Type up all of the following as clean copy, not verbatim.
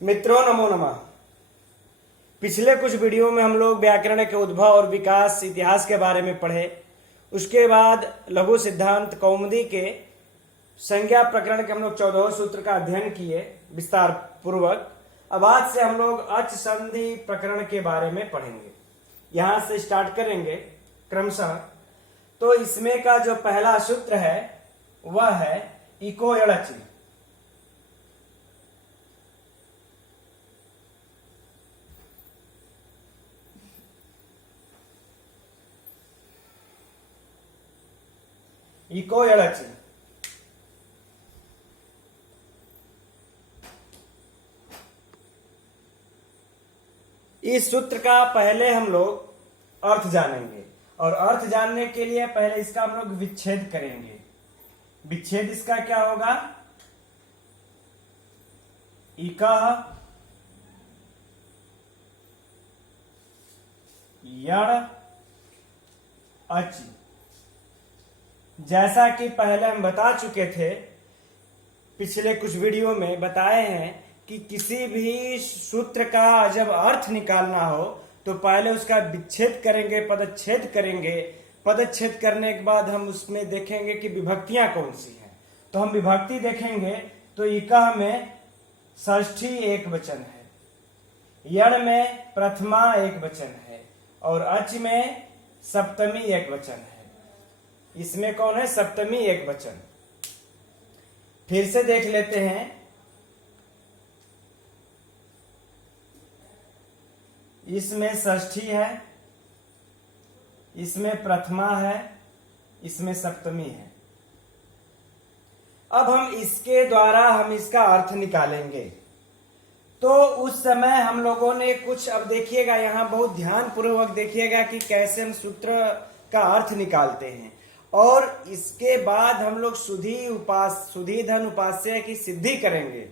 मित्रों नमो नमः। पिछले कुछ वीडियो में हम लोग व्याकरण के उद्भव और विकास इतिहास के बारे में पढ़े। उसके बाद लघु सिद्धांत कौमुदी के संज्ञा प्रकरण के हम लोग 14 सूत्र का अध्ययन किए विस्तार पूर्वक। अब आज से हम लोग अच संधि प्रकरण के बारे में पढ़ेंगे। यहां से स्टार्ट करेंगे क्रमशः। तो इसमें का जो पहला सूत्र है वह है इको यड़च। इको यड़च इस सूत्र का पहले हम लोग अर्थ जानेंगे और अर्थ जानने के लिए पहले इसका हम लोग विच्छेद करेंगे। विच्छेद इसका क्या होगा? इकः यण अच। जैसा कि पहले हम बता चुके थे, पिछले कुछ वीडियो में बताए हैं कि किसी भी सूत्र का जब अर्थ निकालना हो तो पहले उसका विच्छेद करेंगे, पदच्छेद करेंगे। पदच्छेद करने के बाद हम उसमें देखेंगे कि विभक्तियां कौन सी हैं। तो हम विभक्ति देखेंगे तो इकः में षष्ठी एक वचन है, यण में प्रथमा एक वचन है और अच में सप्तमी एक वचन है। इसमें कौन है? सप्तमी एक वचन। फिर से देख लेते हैं। इसमें षष्ठी है, इसमें प्रथमा है, इसमें सप्तमी है। अब हम इसके द्वारा हम इसका अर्थ निकालेंगे। तो उस समय हम लोगों ने कुछ, अब देखिएगा यहां बहुत ध्यान पूर्वक देखिएगा कि कैसे हम सूत्र का अर्थ निकालते हैं। और इसके बाद हम लोग सुधी धन उपास्य की सिद्धि करेंगे।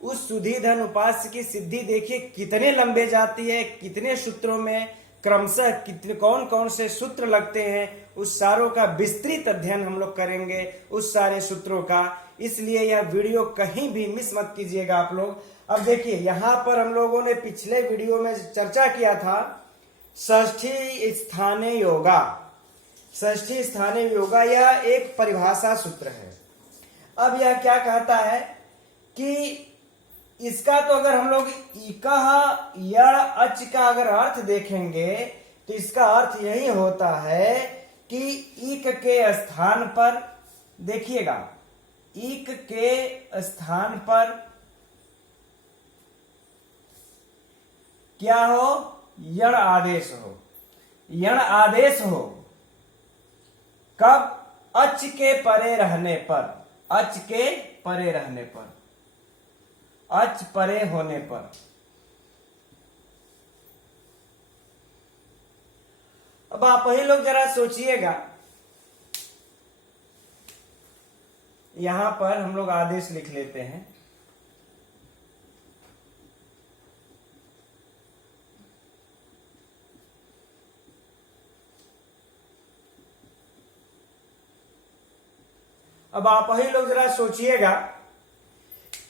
उस सुधी धन उपास्य की सिद्धि देखिए कितने लंबे जाती है, कितने सूत्रों में क्रमशः कितने कौन कौन से सूत्र लगते हैं, उस सारों का विस्तृत अध्ययन हम लोग करेंगे, उस सारे सूत्रों का। इसलिए यह वीडियो कहीं भी मिस मत कीजिएगा आप लोग। अब देखिए यहां पर हम लोगों ने पिछले वीडियो में चर्चा किया था षष्ठी स्थाने योगा। षष्ठी स्थाने योगा यह एक परिभाषा सूत्र है। अब यह क्या कहता है कि इसका तो अगर हम लोग इकः यण अच का अगर अर्थ देखेंगे तो इसका अर्थ यही होता है कि इक के स्थान पर, देखिएगा इक के स्थान पर क्या हो? यण आदेश हो। यण आदेश हो कब? अच के परे रहने पर। अच के परे रहने पर, अच परे होने पर। अब आप ही लोग जरा सोचिएगा, यहां पर हम लोग आदेश लिख लेते हैं। अब आप ही लोग जरा सोचिएगा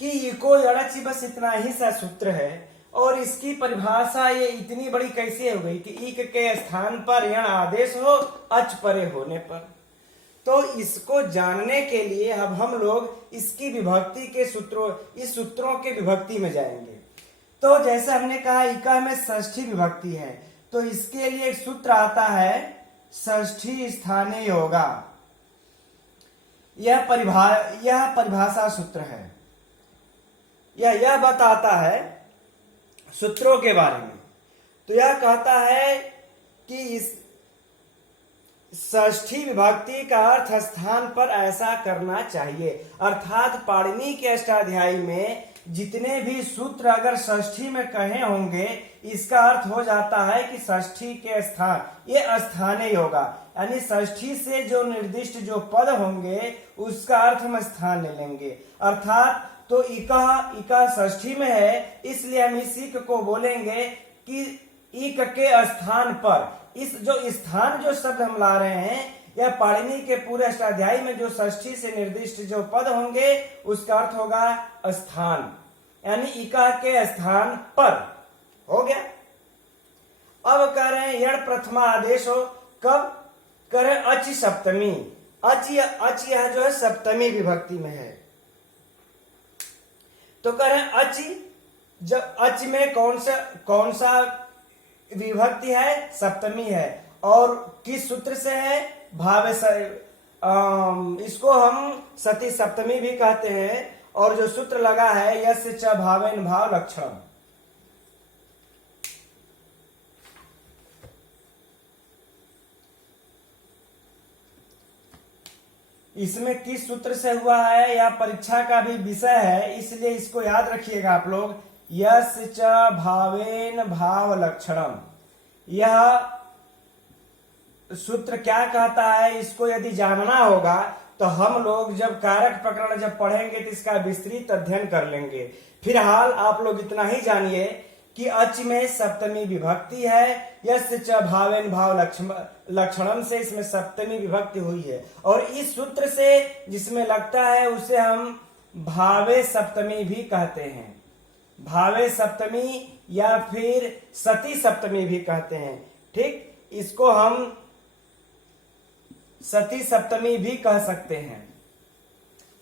कि इको यड़च बस इतना ही सा सूत्र है और इसकी परिभाषा ये इतनी बड़ी कैसे हो गई कि इक के स्थान पर यण आदेश हो अच परे होने पर। तो इसको जानने के लिए अब हम लोग इसकी विभक्ति के सूत्रों, इस सूत्रों के विभक्ति में जाएंगे। तो जैसे हमने कहा इका में षष्ठी विभक्ति है, तो इसके लिए एक सूत्र आता है षष्ठी स्थाने योगा। यह परिभाषा सूत्र है। यह बताता है सूत्रों के बारे में। तो यह कहता है कि इस षष्ठी विभक्ति का अर्थ स्थान पर ऐसा करना चाहिए। अर्थात पाणिनि के अष्टाध्यायी में जितने भी सूत्र अगर षष्ठी में कहे होंगे, इसका अर्थ हो जाता है कि षष्ठी के स्थान, ये स्थाने योगा, यानी षष्ठी से जो निर्दिष्ट जो पद होंगे उसका अर्थ हम स्थान ले लेंगे। अर्थात तो इका षष्ठी में है, इसलिए हम इस इक को बोलेंगे कि इक के स्थान पर। इस जो स्थान जो शब्द हम ला रहे हैं यह पाणिनि के पूरे अष्टाध्यायी में जो षष्ठी से निर्दिष्ट जो पद होंगे उसका अर्थ होगा स्थान। यानी इका के स्थान पर हो गया। अब कह रहे हैं यण प्रथमा आदेश हो, कब करें? अच सप्तमी। अच यह जो है सप्तमी विभक्ति में है। तो कह रहे हैं अच, जब अच में कौन सा विभक्ति है? सप्तमी है। और किस सूत्र से है? भावे से। इसको हम सती सप्तमी भी कहते हैं। और जो सूत्र लगा है यस्य च भावेन भाव लक्षण, इसमें किस सूत्र से हुआ है या परीक्षा का भी विषय है, इसलिए इसको याद रखिएगा आप लोग। यस्य च भावेन भाव लक्षणम, यह सूत्र क्या कहता है, इसको यदि जानना होगा तो हम लोग जब कारक प्रकरण जब पढ़ेंगे तो इसका विस्तृत अध्ययन कर लेंगे। फिलहाल आप लोग इतना ही जानिए कि अच में सप्तमी विभक्ति है। यस्य च भावेन भाव लक्षणम से इसमें सप्तमी विभक्ति हुई है। और इस सूत्र से जिसमें लगता है उसे हम भावे सप्तमी भी कहते हैं। भावे सप्तमी या फिर सती सप्तमी भी कहते हैं। ठीक, इसको हम सती सप्तमी भी कह सकते हैं।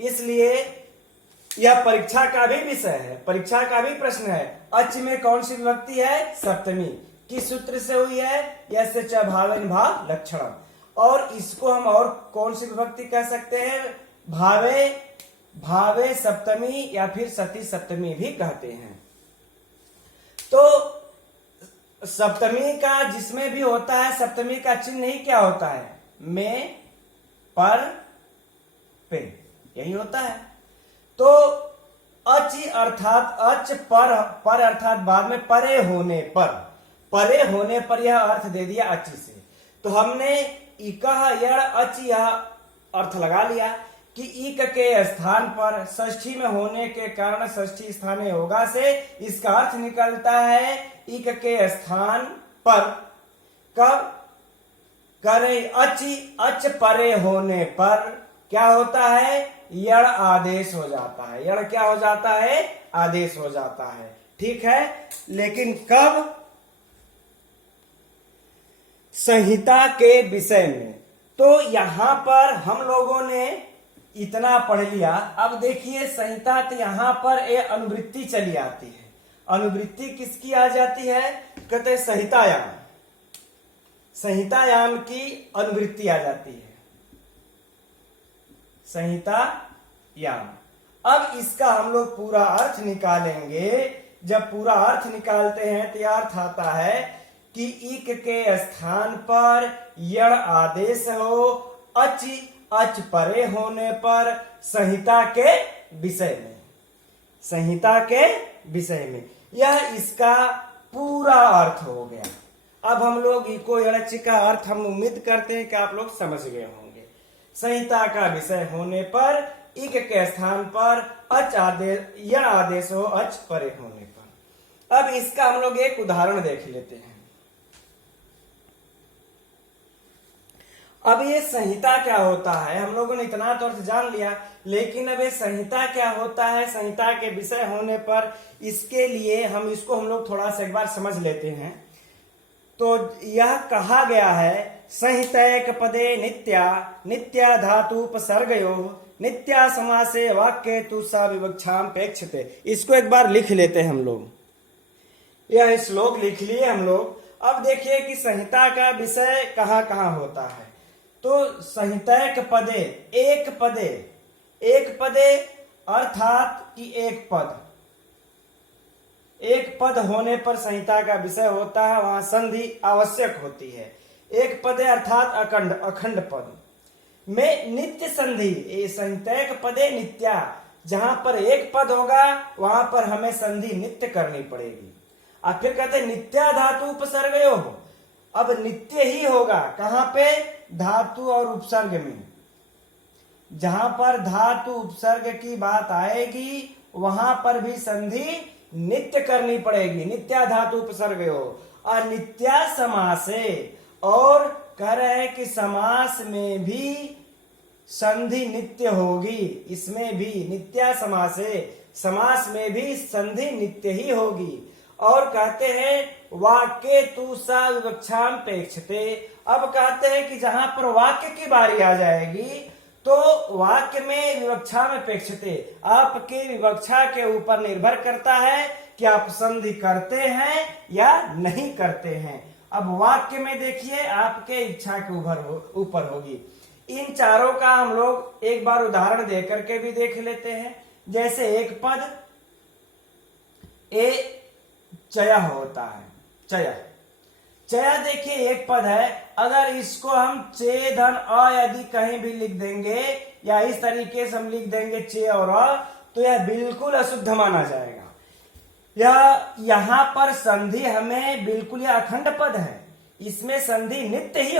इसलिए यह परीक्षा का भी विषय है, परीक्षा का भी प्रश्न है। अच में कौन सी विभक्ति है? सप्तमी। किस सूत्र से हुई है? यस्य च भावेन भाव लक्षणम। और इसको हम और कौन सी विभक्ति कह सकते हैं? भावे सप्तमी या फिर सती सप्तमी भी कहते हैं। तो सप्तमी का जिसमें भी होता है, सप्तमी का चिन्ह ही क्या होता है? में, पर, पे, यही होता है। तो अच अर्थात अच पर अर्थात बाद में परे होने पर यह अर्थ दे दिया अच से। तो हमने इकह यण अच यह अर्थ लगा लिया कि इक के स्थान पर षष्ठी में होने के कारण षष्ठी स्थानीय होगा से इसका अर्थ निकलता है इक के स्थान पर। कब करे? अच परे होने पर क्या होता है? यण आदेश हो जाता है। यण क्या हो जाता है? आदेश हो जाता है। ठीक है, लेकिन कब? संहिता के विषय में। तो यहां पर हम लोगों ने इतना पढ़ लिया। अब देखिए संहिता, तो यहां पर एक अनुवृत्ति चली आती है। अनुवृत्ति किसकी आ जाती है? कहते हैं संहितायाम। संहितायाम की अनुवृत्ति आ जाती है, संहितायाम। अब इसका हम लोग पूरा अर्थ निकालेंगे। जब पूरा अर्थ निकालते हैं तो अर्थ आता है कि इक के स्थान पर यण आदेश हो, अच परे होने पर संहिता के विषय में, संहिता के विषय में। यह इसका पूरा अर्थ हो गया। अब हम लोग इको यणच का अर्थ हम उम्मीद करते हैं कि आप लोग समझ गए होंगे। संहिता का विषय होने पर इक के स्थान पर अच आदेश, यण आदेश हो अच परे होने पर। अब इसका हम लोग एक उदाहरण देख लेते हैं। अब ये संहिता क्या होता है, हम लोगों ने इतना तो अर्थ जान लिया, लेकिन अब ये संहिता क्या होता है, संहिता के विषय होने पर इसके लिए हम लोग थोड़ा सा एक बार समझ लेते हैं। तो यह कहा गया है संहितैक पदे नित्या धातु उपसर्गयो नित्या समासे वाक्य तु सा विवक्षाम पेक्षते। इसको एक बार लिख लेते हैं हम लोग। यह श्लोक लिख लिए हम लोग। अब देखिए कि संहिता का विषय कहाँ कहाँ होता है। तो संहितैक पदे, एक पदे अर्थात कि एक पद होने पर संहिता का विषय होता है, वहां संधि आवश्यक होती है। एक पदे अर्थात अखंड पद में नित्य संधि, संहितैक पदे नित्या, जहां पर एक पद होगा वहां पर हमें संधि नित्य करनी पड़ेगी। और फिर कहते हैं नित्या धातु उपसर्गयो हो। अब नित्य ही होगा कहां पे? धातु और उपसर्ग में। जहां पर धातु उपसर्ग की बात आएगी वहां पर भी संधि नित्य करनी पड़ेगी। नित्या धातु उपसर्ग हो। और नित्या समासे, और कह रहे हैं कि समास में भी संधि नित्य होगी। इसमें भी नित्या समासे समास में भी संधि नित्य ही होगी। और कहते हैं वाक्य तू सा विवक्षाम पेक्षते। अब कहते हैं कि जहां पर वाक्य की बारी आ जाएगी तो वाक्य में विवक्षा में पेक्षते, आपके विवक्षा के ऊपर निर्भर करता है कि आप संधि करते हैं या नहीं करते हैं। अब वाक्य में देखिए आपके इच्छा के ऊपर होगी। इन चारों का हम लोग एक बार उदाहरण देकर के भी देख लेते हैं। जैसे एक पद ए चया होता है, चया चया देखिए एक पद है, अगर इसको हम चे धन अ यदि कहीं भी लिख देंगे या इस तरीके से हम लिख देंगे चे और अ, तो यह बिल्कुल अशुद्ध माना जाएगा। यह यहाँ पर संधि हमें बिल्कुल यह अखंड पद है, इसमें संधि नित्य ही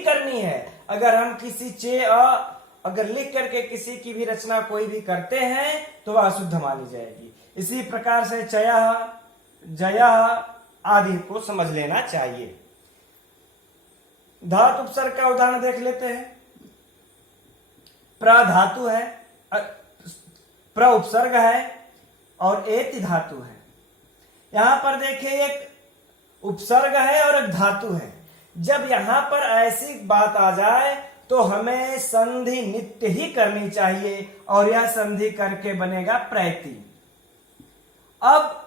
करनी है। अगर हम किसी चे अ अगर लिख करके किसी की भी रचना कोई भी करते हैं तो वह अशुद्ध मानी जाएगी। इसी प्रकार से चया जया आदि को समझ लेना चाहिए। धातु उपसर्ग का उदाहरण देख लेते हैं। प्र धातु है, प्र उपसर्ग है और एति धातु है। यहां पर देखिए एक उपसर्ग है और एक धातु है। जब यहां पर ऐसी बात आ जाए तो हमें संधि नित्य ही करनी चाहिए और यह संधि करके बनेगा प्रैति। अब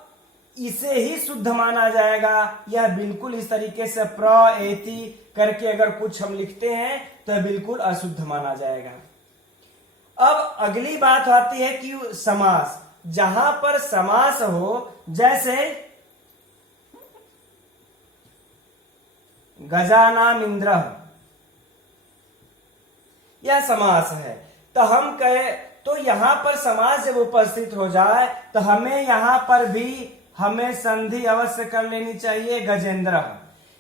इसे ही शुद्ध माना जाएगा। यह बिल्कुल इस तरीके से प्र एति करके अगर कुछ हम लिखते हैं तो यह बिल्कुल अशुद्ध माना जाएगा। अब अगली बात आती है कि समास, जहां पर समास हो, जैसे गजानाम इंद्र, यह समास है। तो हम कहे तो यहां पर समास जब उपस्थित हो जाए तो हमें यहां पर भी हमें संधि अवश्य कर लेनी चाहिए गजेंद्र,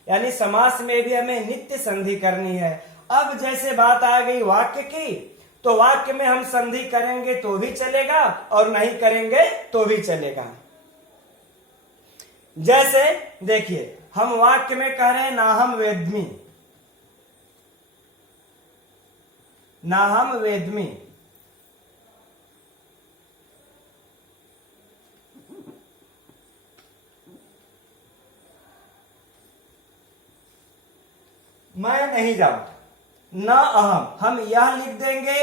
यानी समास में भी हमें नित्य संधि करनी है। अब जैसे बात आ गई वाक्य की, तो वाक्य में हम संधि करेंगे तो भी चलेगा और नहीं करेंगे तो भी चलेगा। जैसे देखिए हम वाक्य में कह रहे हैं नाहम वेद्मि, नाहम वेद्मि, मैं नहीं जानता, न अहम, हम यह लिख देंगे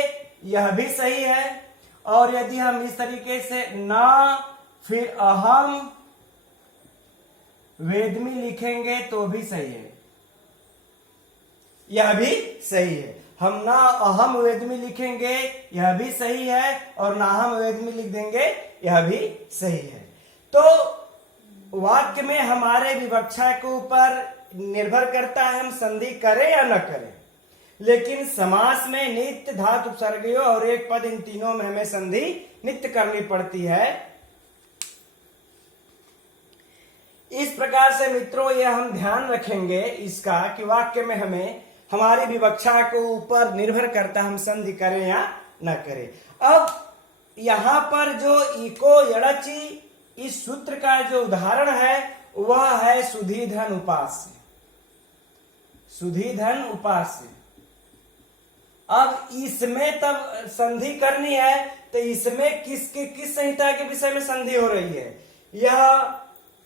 यह भी सही है। और यदि हम इस तरीके से न फिर अहम वेदमी लिखेंगे तो भी सही है, यह भी सही है। हम ना अहम वेदमी लिखेंगे यह भी सही है और ना हम वेदमी लिख देंगे यह भी सही है। तो वाक्य में हमारे विवक्षा के ऊपर निर्भर करता है हम संधि करें या न करें, लेकिन समास में नित्य धातु उपसर्गयों और एक पद, इन तीनों में हमें संधि नित्य करनी पड़ती है। इस प्रकार से मित्रों यह हम ध्यान रखेंगे इसका कि वाक्य में हमें हमारी विवक्षा के ऊपर निर्भर करता हम संधि करें या न करें। अब यहां पर जो इको यड़ची इस सूत्र का जो उदाहरण है वह है सुधीधन उपास्य, सुधीधन उपास्य। अब इसमें तब संधि करनी है तो इसमें किस संहिता के विषय में संधि हो रही है? यह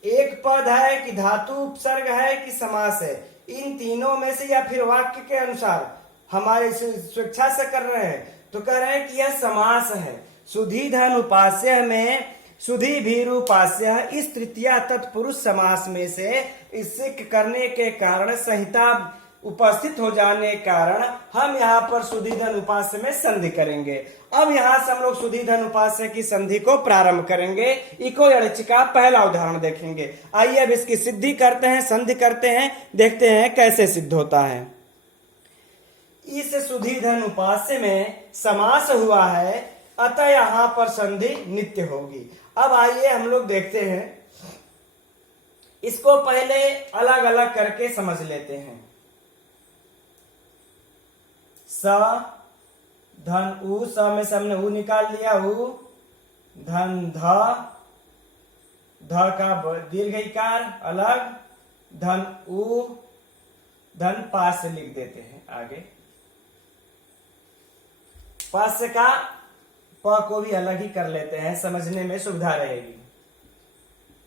एक पद है कि धातु उपसर्ग है कि समास है, इन तीनों में से या फिर वाक्य के अनुसार हमारे स्वेच्छा से कर रहे हैं तो कह रहे हैं कि यह समास है। सुधीधन उपास्य में सुधी भीरूपास्य इस तृतीया तत्पुरुष समास में से इससे करने के कारण संहिता उपस्थित हो जाने के कारण हम यहाँ पर सुधीधन उपास्य में संधि करेंगे। अब यहाँ से हम लोग सुधीधन उपास्य की संधि को प्रारंभ करेंगे। इको यड़च का पहला उदाहरण देखेंगे। आइए अब इसकी सिद्धि करते हैं, संधि करते हैं, देखते हैं कैसे सिद्ध होता है। इस सुधीधन उपास्य में समास हुआ है, अतः यहाँ पर संधि नित्य होगी। अब आइए हम लोग देखते हैं, इसको पहले अलग अलग करके समझ लेते हैं। स धन उ, स में से हमने उ निकाल लिया, उ धन ध, ध का दीर्घ इकार अलग, धन उ, धन पास से लिख देते हैं आगे। पास का प प को भी अलग ही कर लेते हैं, समझने में सुविधा रहेगी।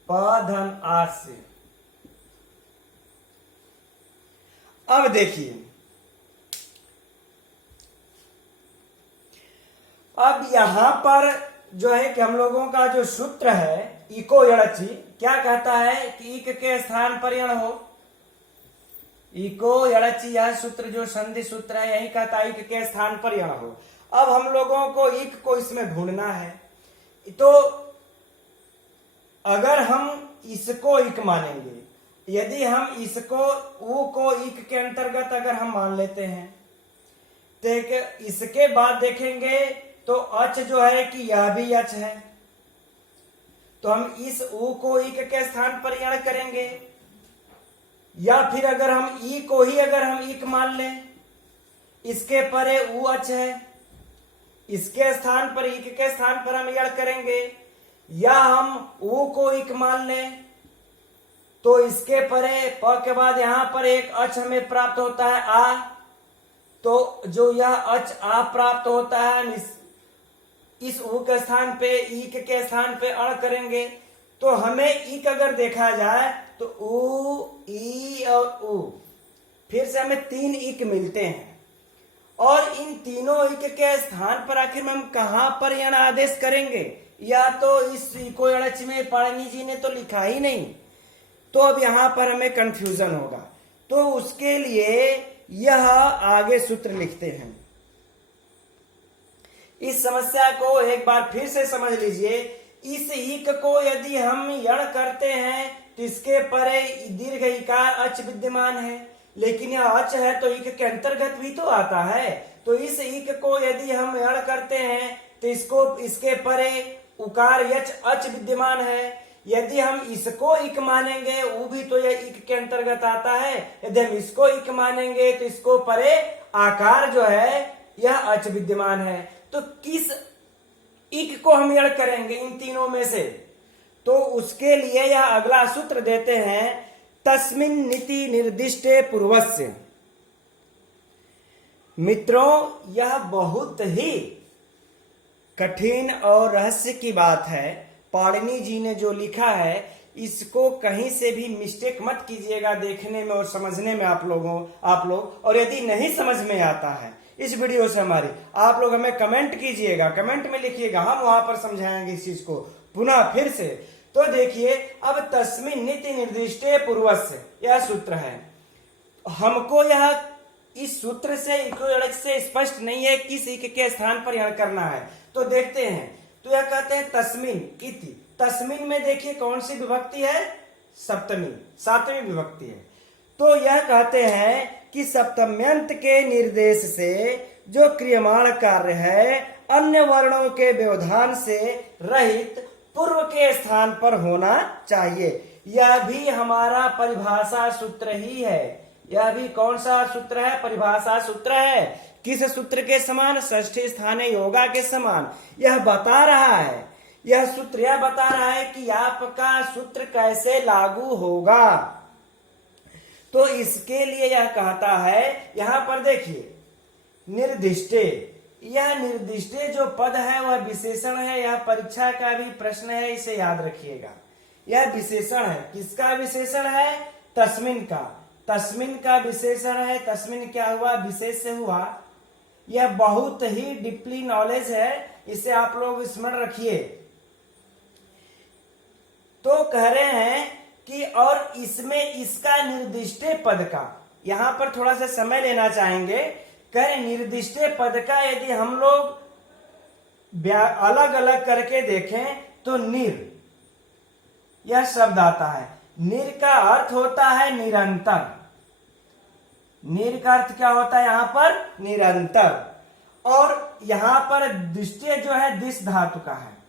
प धन आर से। अब देखिए, अब यहां पर जो है कि हम लोगों का जो सूत्र है इको यणचि क्या कहता है कि इक के स्थान पर यण हो। इको यणचि यह सूत्र जो संधि सूत्र है यही कहता है इक के स्थान पर यण हो। अब हम लोगों को इक को इसमें ढूंढना है, तो अगर हम इसको इक मानेंगे, यदि हम इसको ऊ को इक के अंतर्गत अगर हम मान लेते हैं, तो इसके बाद देखेंगे तो अच जो है कि यह भी अच है, तो हम इस ऊ को इक के स्थान पर यण करेंगे। या फिर अगर हम ई को ही अगर हम इक मान लें, इसके परे ऊ अच है, इसके स्थान पर इक के स्थान पर हम यण करेंगे। या हम ऊ को इक मान लें तो इसके परे प के बाद यहां पर एक अच हमें प्राप्त होता है आ, तो जो यह अच आ प्राप्त होता है इस ऊ के स्थान पे इक के स्थान पे अण करेंगे। तो हमें इक अगर देखा जाए तो ऊ ई और ऊ, फिर से हमें 3 इक मिलते हैं, और इन तीनों इक के स्थान पर आखिर में हम कहां पर यण आदेश करेंगे, या तो इस इको यणचि में पाणिनि जी ने तो लिखा ही नहीं, तो अब यहां पर हमें कंफ्यूजन होगा। तो उसके लिए यह आगे सूत्र लिखते हैं। इस समस्या को एक बार फिर से समझ लीजिए। इस इक को यदि हम यण करते हैं तो इसके परे दीर्घ इकार अच विद्यमान है, लेकिन यह अच है तो इक के अंतर्गत भी तो आता है। तो इस इक को यदि हम यण करते हैं तो इसके परे उकार यच अच विद्यमान है। यदि हम इसको इक मानेंगे वो भी तो यह इक के अंतर्गत आता है। यदि हम इसको इक मानेंगे तो इसको परे आकार जो है यह अच विद्यमान है। तो किस इक को हम यण करेंगे इन तीनों में से? तो उसके लिए यह अगला सूत्र देते हैं, तस्मिन् नीति निर्दिष्टे पूर्वस्य। मित्रों, यह बहुत ही कठिन और रहस्य की बात है। पाणिनि जी ने जो लिखा है इसको कहीं से भी मिस्टेक मत कीजिएगा देखने में और समझने में आप लोग। और यदि नहीं समझ में आता है इस वीडियो से हमारी, आप लोग हमें कमेंट कीजिएगा, कमेंट में लिखिएगा, हम वहां पर समझाएंगे इस चीज को पुनः फिर से। तो देखिए, अब तस्मिन् नीति निर्दिष्टे पूर्वस्य यह सूत्र है। हमको यह इस सूत्र से से स्पष्ट नहीं है किस इक के स्थान पर यण करना है। तो देखते हैं, तो यह कहते हैं तस्मिन् इति। तस्मिन् में देखिए कौन सी विभक्ति है? सप्तमी, 7वीं विभक्ति है। तो यह कहते हैं कि सप्तम्यंत के निर्देश से जो क्रियमाण कार्य है अन्य वर्णों के व्यवधान से रहित पूर्व के स्थान पर होना चाहिए। यह भी हमारा परिभाषा सूत्र ही है। यह भी कौन सा सूत्र है? परिभाषा सूत्र है। किस सूत्र के समान? षष्ठी स्थाने योगा के समान। यह बता रहा है, यह सूत्र यह बता रहा है कि आपका सूत्र कैसे लागू होगा। तो इसके लिए यह कहता है, यहां पर देखिए निर्दिष्टे, यह निर्दिष्टे जो पद है वह विशेषण है। यह परीक्षा का भी प्रश्न है, इसे याद रखिएगा। यह विशेषण है। किसका विशेषण है? तस्मिन् का। तस्मिन् का विशेषण है। तस्मिन् क्या हुआ? विशेष से हुआ। यह बहुत ही डीपली नॉलेज है, इसे आप लोग स्मरण रखिए। तो कह रहे हैं कि और इसमें इसका निर्दिष्टे पद का, यहां पर थोड़ा सा समय लेना चाहेंगे। कह निर्दिष्टे पद का यदि हम लोग अलग अलग करके देखें तो निर यह शब्द आता है। निर का अर्थ होता है निरंतर। निर का अर्थ क्या होता है यहां पर? निरंतर। और यहां पर दिष्टे जो है दिस धातु का है।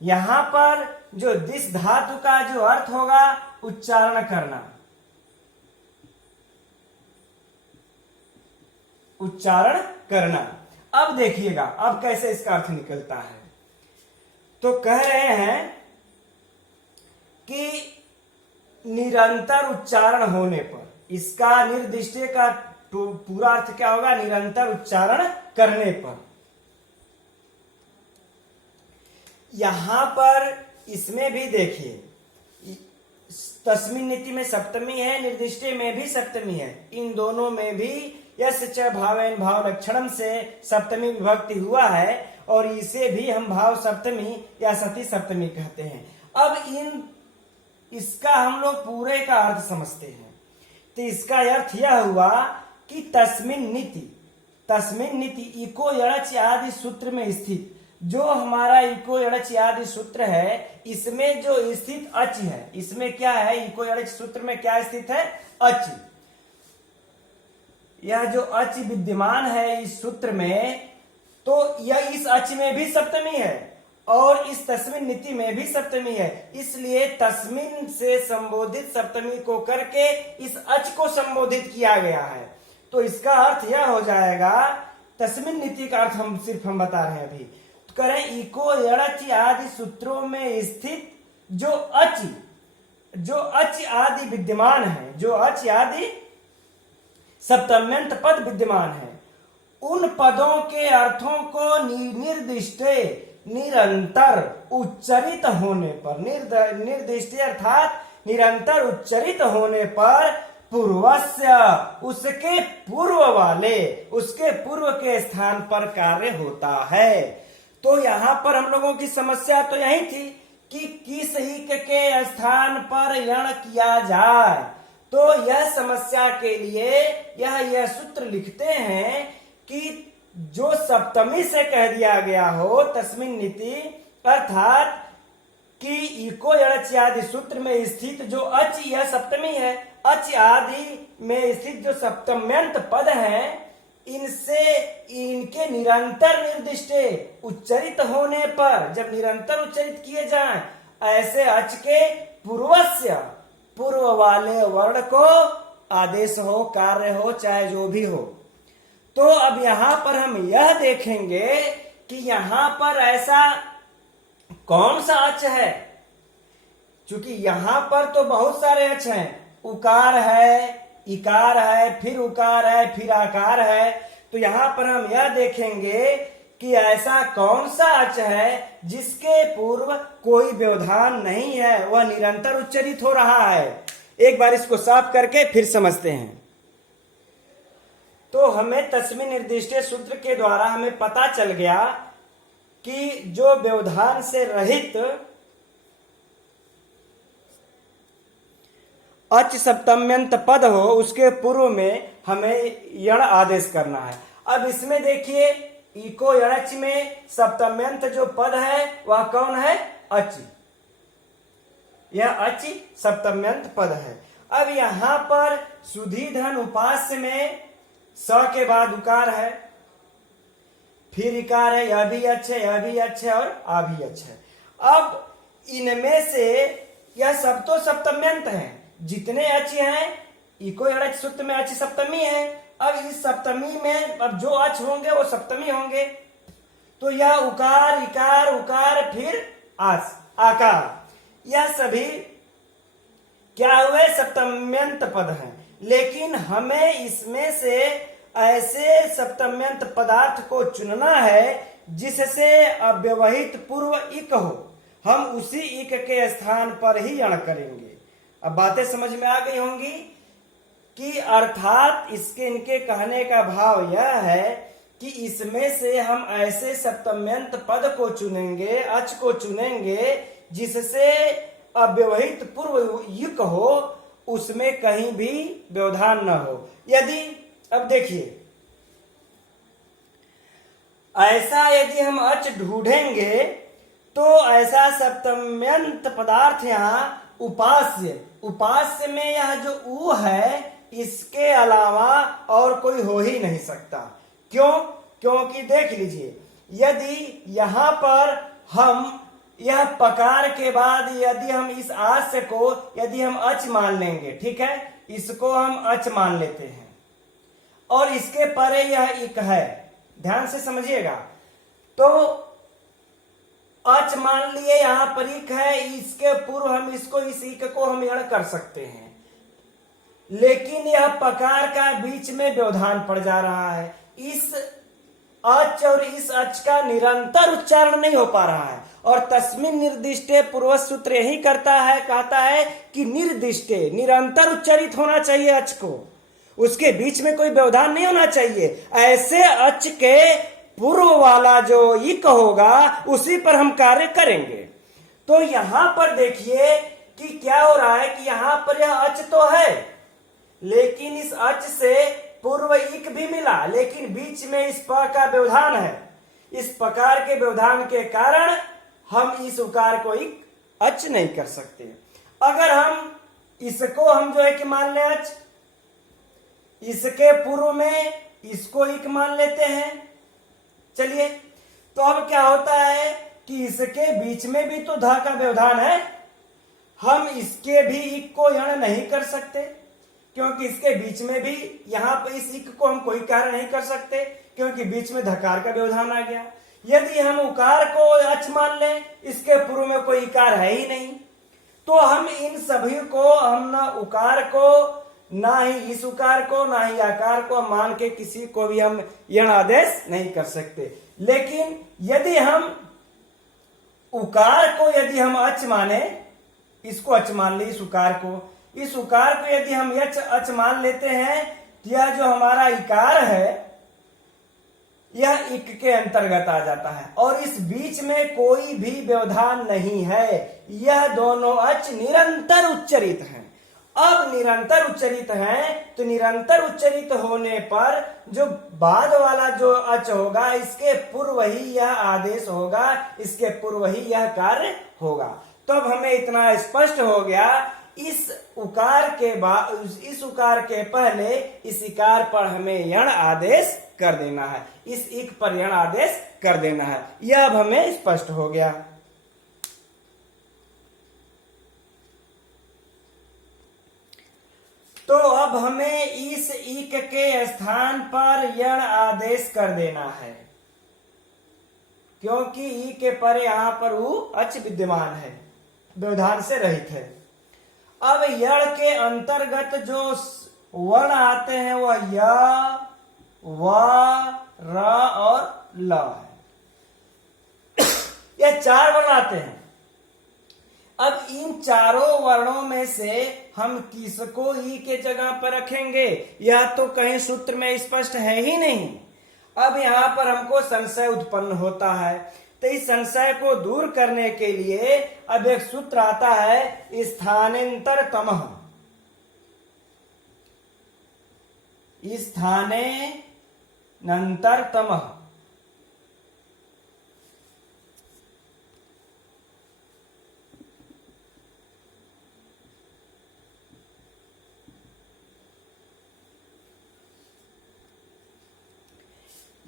यहां पर जो दिस धातु का जो अर्थ होगा उच्चारण करना। उच्चारण करना। अब देखिएगा अब कैसे इसका अर्थ निकलता है। तो कह रहे हैं कि निरंतर उच्चारण होने पर, इसका निर्दिष्टे का पूरा अर्थ क्या होगा? निरंतर उच्चारण करने पर। यहां पर इसमें भी देखिए, तस्मिन नीति में सप्तमी है, निर्दिष्टे में भी सप्तमी है, इन दोनों में भी यस च भावेन भाव लक्षणम से सप्तमी विभक्ति हुआ है और इसे भी हम भाव सप्तमी या सती सप्तमी कहते हैं। अब इसका हम लोग पूरे का अर्थ समझते हैं। तो इसका अर्थ यह हुआ कि तस्मिन नीति इको यणच आदि सूत्र में स्थित, जो हमारा इको यणच आदि सूत्र है इसमें जो स्थित अच है, इसमें क्या है, इको यणच सूत्र में क्या स्थित है, अच। यह जो अच विद्यमान है इस सूत्र में, तो यह इस अच में भी सप्तमी है और इस तस्मिन नीति में भी सप्तमी है, इसलिए तस्मिन से संबोधित सप्तमी को करके इस अच को संबोधित किया गया है। तो इसका अर्थ यह हो जाएगा, तस्मिन नीति का अर्थ हम बता रहे हैं अभी, तो करें इको यणच आदि सूत्रों में स्थित जो अच आदि विद्यमान है, जो अच आदि सप्तम्यंत पद विद्यमान है, उन पदों के अर्थों को निर्दिष्ट निरंतर उच्चरित होने पर, निर्दिष्ट अर्थात निरंतर उच्चरित होने पर पूर्वस्य उसके पूर्व वाले, उसके पूर्व के स्थान पर कार्य होता है। तो यहाँ पर हम लोगों की समस्या तो यही थी कि किस हिक के स्थान पर यण किया जाए। तो यह समस्या के लिए यह सूत्र लिखते हैं कि जो सप्तमी से कह दिया गया हो तस्मिन नीति, अर्थात कि इको यणच आदि सूत्र में स्थित जो अच, यह सप्तमी है, अच आदि में स्थित जो सप्तम्यंत पद हैं, इनसे इनके निरंतर निर्दिष्ट उच्चरित होने पर, जब निरंतर उच्चरित किए जाएं, ऐसे अच के पूर्व वाले वर्ण को आदेश हो, कार्य हो, चाहे जो भी हो। तो अब यहां पर हम यह देखेंगे कि यहां पर ऐसा कौन सा अच है, क्योंकि यहां पर तो बहुत सारे अच हैं, उकार है, इकार है, फिर उकार है, फिर आकार है। तो यहां पर हम यह देखेंगे कि ऐसा कौन सा अच है जिसके पूर्व कोई व्यवधान नहीं है, वह निरंतर उच्चरित हो रहा है। एक बार इसको साफ करके फिर समझते हैं। तो हमें तस्मिन निर्दिष्ट सूत्र के द्वारा हमें पता चल गया कि जो व्यवधान से रहित अच सप्तम्यंत पद हो उसके पूर्व में हमें यण आदेश करना है। अब इसमें देखिए, इको यणच में सप्तम्यंत जो पद है वह कौन है, अच। यह अच सप्तम्यंत पद है। अब यहां पर सुधी धन उपास्य में स के बाद उकार है, फिर इकार है, यह भी अच है, यह भी अच है और आ भी अच है। अब इनमें से यह सब तो सप्तम्यंत है, जितने अच हैं, इको यणच सूत्र में अच सप्तमी है। अब इस सप्तमी में अब जो अच होंगे वो सप्तमी होंगे। तो यह उकार, इकार, उकार, फिर आकार, यह सभी क्या हुए, सप्तम्यंत पद हैं। लेकिन हमें इसमें से ऐसे सप्तम्यंत पदार्थ को चुनना है जिससे अव्यवहित पूर्व इक हो, हम उसी इक के स्थान पर ही यण करेंगे। अब बातें समझ में आ गई होंगी कि अर्थात इनके कहने का भाव यह है कि इसमें से हम ऐसे सप्तम्यंत पद को चुनेंगे, अच को चुनेंगे जिससे अव्यवहित पूर्व युक हो, उसमें कहीं भी व्यवधान न हो। यदि अब देखिए, ऐसा यदि हम अच ढूंढेंगे तो ऐसा सप्तम्यंत पदार्थ यहाँ उपास्य में यह जो ऊ है इसके अलावा और कोई हो ही नहीं सकता। क्यों? क्योंकि देख लीजिए, यदि यहां पर हम यह पकार के बाद यदि हम इस आस्य को यदि हम अच मान लेंगे, ठीक है, इसको हम अच मान लेते हैं और इसके परे यह इक है, ध्यान से समझिएगा। तो अच मान लिए, यहां पर इक है, इसके पूर्व हम इसको, इस इक को हम यण कर सकते हैं, लेकिन यह पकार का बीच में व्यवधान पड़ जा रहा है। इस अच और इस अच का निरंतर उच्चारण नहीं हो पा रहा है और तस्मिन निर्दिष्टे पूर्व सूत्र यही करता है, कहता है कि निर्दिष्टे निरंतर उच्चारित होना चाहिए अच को, उसके बीच में कोई व्यवधान नहीं होना चाहिए। ऐसे अच के पूर्व वाला जो इक होगा उसी पर हम कार्य करेंगे। तो यहां पर देखिए कि क्या हो रहा है कि यहां पर यह अच तो है, लेकिन इस अच से पूर्व इक भी मिला, लेकिन बीच में इस प का व्यवधान है। इस प्रकार के व्यवधान के कारण हम इस उकार को इक अच नहीं कर सकते। अगर हम इसको हम जो है कि मान लें अच, इसके पूर्व में इसको इक मान लेते हैं। चलिए, तो अब क्या होता है कि इसके बीच में भी तो ध का व्यवधान है, हम इसके भी इक को यण नहीं कर सकते, क्योंकि इसके बीच में भी यहां पर इस इक को हम कोई कार्य नहीं कर सकते, क्योंकि बीच में धकार का व्यवधान आ गया। यदि हम उकार को अच मान लें, इसके पूर्व में कोई इकार है ही नहीं, तो हम इन सभी को हम ना उकार को, ना ही इस उकार को, ना ही आकार को मान के किसी को भी हम यण आदेश नहीं कर सकते। लेकिन यदि हम उकार को यदि हम अच माने, इसको अच मान ले, इस उकार को यदि हम अच मान लेते हैं, यह जो हमारा इकार है यह इक के अंतर्गत आ जाता है और इस बीच में कोई भी व्यवधान नहीं है। यह दोनों अच निरंतर उच्चरित हैं। अब निरंतर उच्चरित हैं, तो निरंतर उच्चरित होने पर जो बाद वाला जो अच होगा, इसके पूर्व ही यह आदेश होगा, इसके पूर्व ही यह कार्य होगा। तो अब हमें इतना स्पष्ट हो गया, इस उकार के बाद, इस उकार के पहले इस इकार पर हमें यण आदेश कर देना है, इस इक पर यण आदेश कर देना है। यह अब हमें स्पष्ट हो गया। तो अब हमें इस इक के स्थान पर यण आदेश कर देना है, क्योंकि ई के पर यहां पर उ अच विद्यमान है, व्यवधान से रहित है। अब यण के अंतर्गत जो वर्ण आते हैं वह य, व, र और ल है। यह चार वर्ण आते हैं। अब इन चारों वर्णों में से हम किसको ई के जगह पर रखेंगे, यह तो कहीं सूत्र में स्पष्ट है ही नहीं। अब यहां पर हमको संशय उत्पन्न होता है, तो इस संशय को दूर करने के लिए अब एक सूत्र आता है स्थानेंतरतमः। स्थानेंतरतमः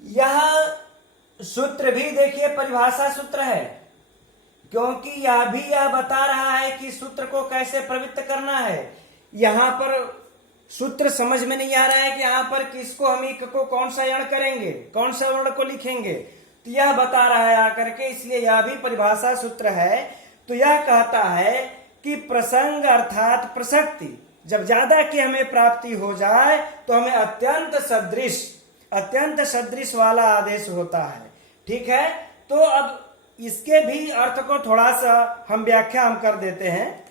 यह सूत्र भी देखिए परिभाषा सूत्र है, क्योंकि यह बता रहा है कि सूत्र को कैसे प्रवृत्त करना है। यहां पर सूत्र समझ में नहीं आ रहा है कि यहां पर किसको हम इक को कौन सा यण करेंगे, कौन सा वर्ण को लिखेंगे, तो यह बता रहा है आकर के, इसलिए यह भी परिभाषा सूत्र है। तो यह कहता है कि प्रसंग अर्थात प्रसक्ति जब ज्यादा की हमें प्राप्ति हो जाए तो हमें अत्यंत सदृश वाला आदेश होता है। ठीक है, तो अब इसके भी अर्थ को थोड़ा सा हम व्याख्या कर देते हैं।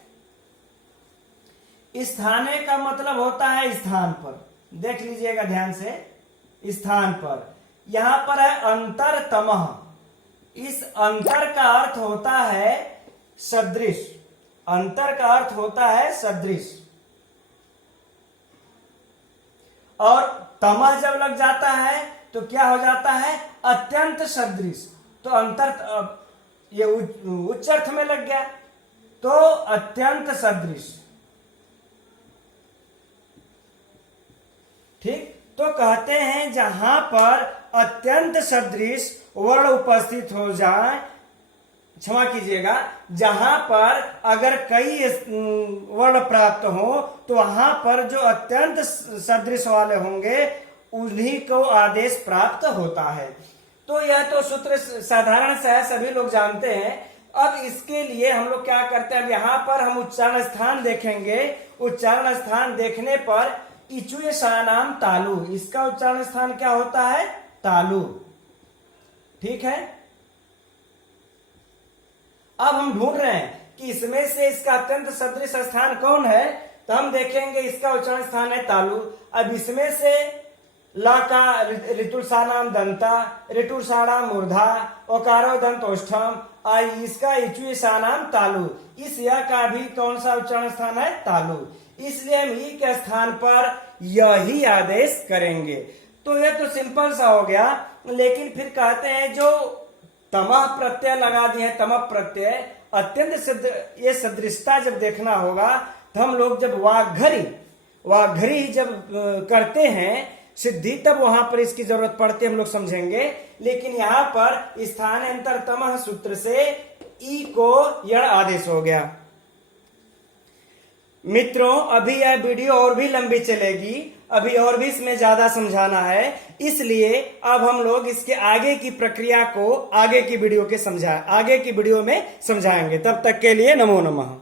स्थाने का मतलब होता है स्थान पर, देख लीजिएगा ध्यान से, स्थान पर। यहां पर है अंतरतमः, इस अंतर का अर्थ होता है सदृश, अंतर का अर्थ होता है सदृश, और तमः जब लग जाता है तो क्या हो जाता है, अत्यंत सदृश। तो अंतर ये उच्च अर्थ में लग गया, तो अत्यंत सदृश। ठीक, तो कहते हैं जहां पर अत्यंत सदृश वर्ण उपस्थित हो जाए, क्षमा कीजिएगा, जहां पर अगर कई वर्ण प्राप्त हो तो वहां पर जो अत्यंत सदृश वाले होंगे उन्हीं को आदेश प्राप्त होता है। तो यह तो सूत्र साधारण सा है, सभी लोग जानते हैं। अब इसके लिए हम लोग क्या करते हैं, अब यहां पर हम उच्चारण स्थान देखेंगे। उच्चारण स्थान देखने पर इचुए सानाम तालु, इसका उच्चारण स्थान क्या होता है, तालु। ठीक है, अब हम ढूंढ रहे हैं कि इसमें से इसका अत्यंत सदृश स्थान कौन है, तो हम देखेंगे इसका उच्चारण स्थान है तालु। अब इसमें से ल का ऋतुषाणाम दंता, ऋतुषाणाम मूर्धा, ओकारो दंत ओष्ठम, इसका इचुषाणाम तालु। इस य का भी कौन सा उच्चारण स्थान है, तालु। इसलिए हम ई के स्थान पर यही आदेश करेंगे। तो यह तो सिंपल सा हो गया, लेकिन फिर कहते हैं जो तमः प्रत्यय लगा दिए, तमः प्रत्यय अत्यंत ये सदृशता जब देखना होगा तो हम लोग जब वाघरी जब करते हैं सिद्धि, तब वहां पर इसकी जरूरत पड़ती है, हम लोग समझेंगे। लेकिन यहाँ पर स्थानांतर तमः सूत्र से ई को यण आदेश हो गया। मित्रों, अभी यह वीडियो और भी लंबी चलेगी, अभी और भी इसमें ज्यादा समझाना है, इसलिए अब हम लोग इसके आगे की प्रक्रिया को आगे की वीडियो में समझाएंगे। तब तक के लिए नमो नमः।